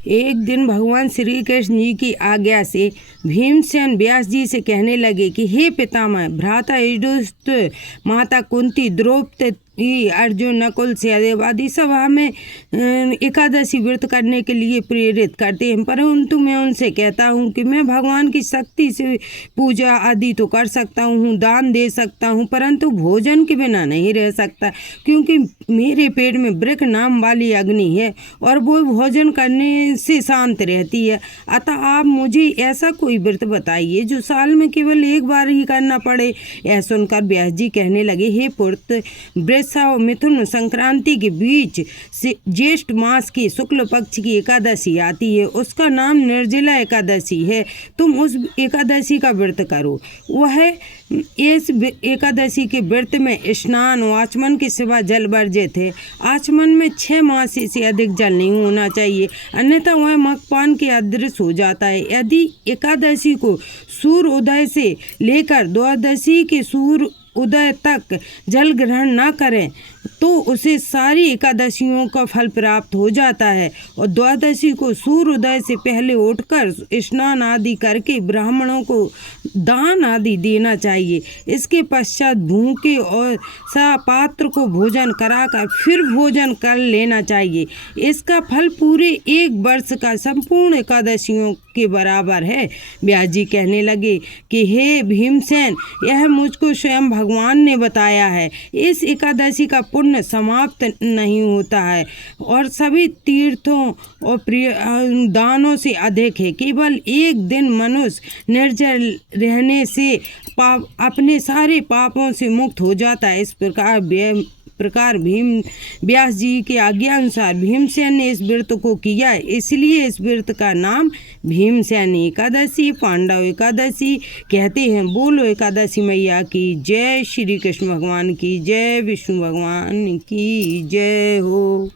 एक दिन भगवान श्री कृष्ण जी की आज्ञा से भीमसेन व्यास जी से कहने लगे कि हे पितामह, भ्राता युधिष्ठिर, माता कुंती, द्रौपदी, अर्जुन, नकुल, सहदेव आदि सब हमें एकादशी व्रत करने के लिए प्रेरित करते हैं, परंतु मैं उनसे कहता हूँ कि मैं भगवान की शक्ति से पूजा आदि तो कर सकता हूँ, दान दे सकता हूँ, परंतु भोजन के बिना नहीं रह सकता, क्योंकि मेरे पेट में वृक नाम वाली अग्नि है और वो भोजन करने से शांत रहती है। अतः आप मुझे ऐसा कोई व्रत बताइए जो साल में केवल एक बार ही करना पड़े। यह सुनकर व्यास जी कहने लगे, हे पुत्र, वृषा और मिथुन संक्रांति के बीच से ज्येष्ठ मास की शुक्ल पक्ष की एकादशी आती है, उसका नाम निर्जला एकादशी है। तुम उस एकादशी का व्रत करो। वह इस एकादशी के व्रत में स्नान और आचमन के सिवा जल वर्जित है। आचमन में 6 मास से अधिक जल नहीं होना चाहिए, अन्यथा वह मकपान के अदृश्य हो जाता है। यदि एकादशी को सूर्य उदय से लेकर द्वादशी के सूर्य उदय तक जल ग्रहण न करें तो उसे सारी एकादशियों का फल प्राप्त हो जाता है। और द्वादशी को सूर्य उदय से पहले उठकर स्नान आदि करके ब्राह्मणों को दान आदि देना चाहिए। इसके पश्चात भूखे और पात्र को भोजन कराकर फिर भोजन कर लेना चाहिए। इसका फल पूरे 1 वर्ष का संपूर्ण एकादशियों के बराबर है। व्यास जी कहने लगे कि हे भीमसेन, यह मुझको स्वयं भगवान ने बताया है। इस एकादशी का पुण्य समाप्त नहीं होता है और सभी तीर्थों और दानों से अधिक है। केवल एक दिन मनुष्य निर्जल रहने से अपने सारे पापों से मुक्त हो जाता है। इस प्रकार व्यास जी के आज्ञा अनुसार भीमसेन ने इस व्रत को किया, इसलिए इस व्रत का नाम भीमसेन एकादशी, पांडव एकादशी कहते हैं। बोलो एकादशी मैया की जय, श्री कृष्ण भगवान की जय, विष्णु भगवान की जय हो।